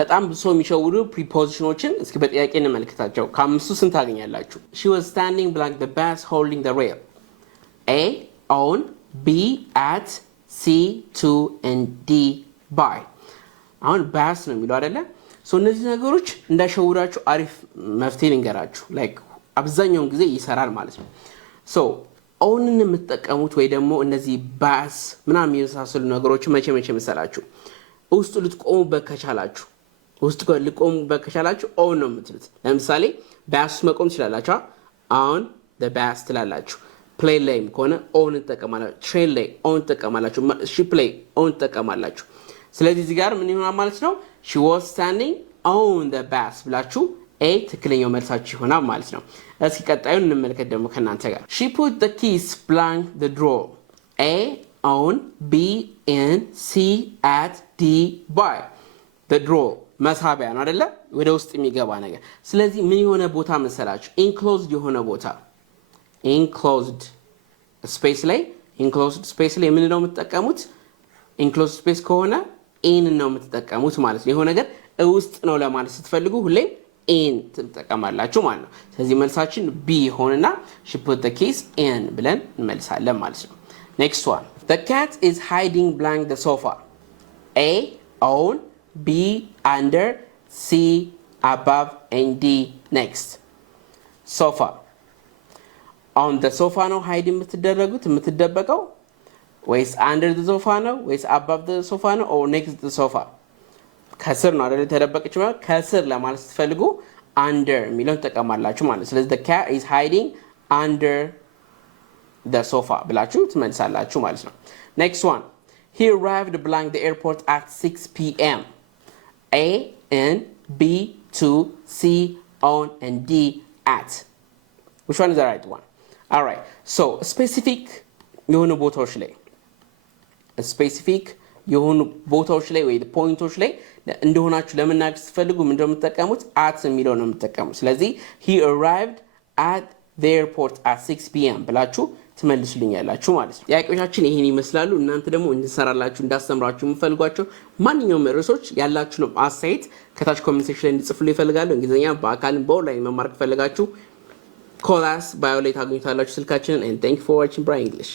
በጣም ብዙ የሚሸውሩ ፕሪፖዚሽኖችን እስኪ በጥያቄ እንመልከታቸው። ከአምስቱ ስንት ታገኛላችሁ? She was standing blank the bus holding the rail. A on, B at, C to and D by. አሁን ባስ ነው የሚለው አይደለ? እነዚህ ነገሮች እንዳሸውራችሁ አሪፍ መፍትሄ ልንገራችሁ። ላይክ አብዛኛውን ጊዜ ይሰራል ማለት ነው። ኦንን የምትጠቀሙት ወይ ደግሞ እነዚህ ባስ ምናምን የመሳሰሉ ነገሮች መቼ መሰላችሁ? ውስጥ ልትቆሙበት ከቻላችሁ ኦን ነው የምትሉት። ለምሳሌ ባስ መቆም ትችላላችሁ። አሁን the bus ትላላችሁ። ፕሌን ላይም ከሆነ ኦን ትጠቀማላችሁ። ትሬን ላይ ኦን ትጠቀማላችሁ። ሺፕ ላይ ኦን ትጠቀማላችሁ። ስለዚህ እዚህ ጋር ምን ይሆናል ማለት ነው? she was standing on the bus ብላችሁ ኤ ትክክለኛው መልሳችሁ ይሆናል ማለት ነው። እስኪ ቀጣዩን እንመልከት ደግሞ ከናንተ ጋር። she put the keys blank the drawer. A on, B in, C at, D by. the drawer መሳቢያ ነው አይደለ? ወደ ውስጥ የሚገባ ነገር። ስለዚህ ምን የሆነ ቦታ መሰላችሁ? enclosed የሆነ ቦታ enclosed space ላይ ምን ነው የምትጠቀሙት? enclosed space ከሆነ in ነው የምትጠቀሙት ማለት ነው። የሆነ ነገር ውስጥ ነው ለማለት ስትፈልጉ ሁሌ in ትጠቀማላችሁ ማለት ነው። ስለዚህ መልሳችን B ሆነና she put the keys in ብለን እንመልሳለን ማለት ነው። next one, the cat is hiding blank the sofa. A on, B under, C above and D next. sofa on the sofa ነው hide የምትደበቀው ወይስ under the sofa ነው ወይስ above the sofa ነው or next the sofa? ከስር ነው አይደል ተደበቀች ማለት ከስር ለማለት ስትፈልጉ under የሚለውን ተጠቀማላችሁ ማለት ነው። ስለዚህ the cat is hiding under the sofa ብላችሁ ትመልሳላችሁ ማለት ነው። next one, he arrived blank the airport at 6 p.m. A in, B to, C on and D at. which one is the right one? all right, so specific የሆኑ ቦታዎች ላይ ወይ ፖይንቶች ላይ እንደሆናችሁ ለመናገር ስትፈልጉ ምንድነው የምትጠቀሙት? at የሚለው ነው የምትጠቀሙት። ስለዚህ he arrived at the airport at 6 p.m. ብላችሁ ትመልሱልኛላችሁ ማለት ነው። ጥያቄዎቻችን ይሄን ይመስላሉ። እናንተ ደግሞ እንድሰራላችሁ እንዳስተምራችሁ የምፈልጓቸው ማንኛውም ርዕሶች ያላችሁ አስተያየት ከታች ኮሜንት ሴክሽን ላይ እንድጽፉልኝ እፈልጋለሁ። እንግሊዝኛ በአካልም በኦንላይን መማር ከፈለጋችሁ ኮላስ ባዮ ላይ ታገኙታላችሁ ስልካችንን። and thank you for watching Brian English.